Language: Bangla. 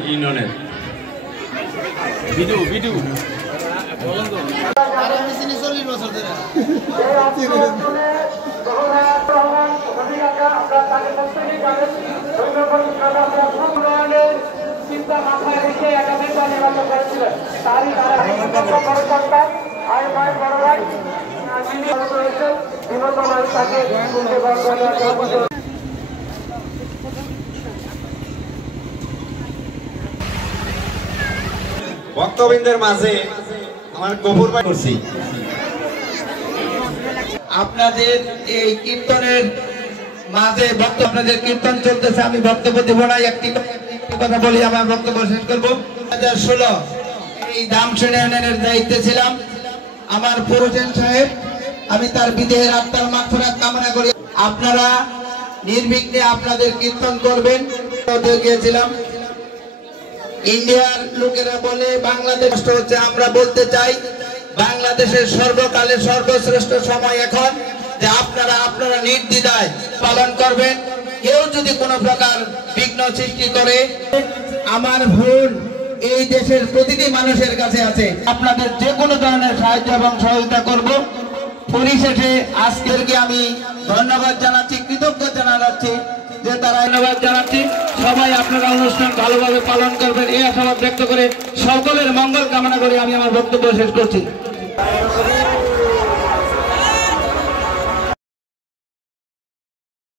ইউনিয়নের ভিডিও ভিডিও চিন্তা মাথায় রেখে একাধিকবার নির্বাচন করেছিলেন। তারই বড় সন্তান আয় মায়ের বড় ভাই যিনি রয়েছেন বিগত নয় তাকে ভক্তবৃন্দের মাঝে আমার কবুর ভাই করছি। আপনাদের এই কীর্তনের মাঝে আপনাদের কীর্তন চলতেছে, আমি বক্তব্য দেব না, একটি কথা বলি আমার বক্তব্য শেষ করবো। 2016 এই দামসেন ইউনিয়নের দায়িত্বে ছিলাম। আমার পুরোজন সাহেব, আমি তার বিদেহের আত্মার মাগফিরাত কামনা করি। আপনারা নির্বিঘ্নে আপনাদের কীর্তন করবেন। গিয়েছিলাম, ইন্ডিয়ার লোকেরা বলে বাংলাদেশ হচ্ছে, আমরা বলতে চাই বাংলাদেশের সর্বকালের সর্বশ্রেষ্ঠ সময় এখন, যে আপনারা নির্দ্বিধায় পালন করবেন। কেউ যদি কোনো প্রকার বিঘ্ন সৃষ্টি করে, আমার ভুল এই দেশের প্রতিটি মানুষের কাছে আছে। আপনাদের যে কোনো ধরনের সাহায্য এবং সহযোগিতা করব। পরিশেষে আজকেরকে আমি ধন্যবাদ জানাচ্ছি, কৃতজ্ঞতা জানাচ্ছি যে তারা ধন্যবাদ জানাচ্ছি। সবাই আপনারা অনুষ্ঠান ভালোভাবে পালন করবেন এই আশাবাদ ব্যক্ত করে সকলের মঙ্গল কামনা করে আমি আমার বক্তব্য শেষ করছি।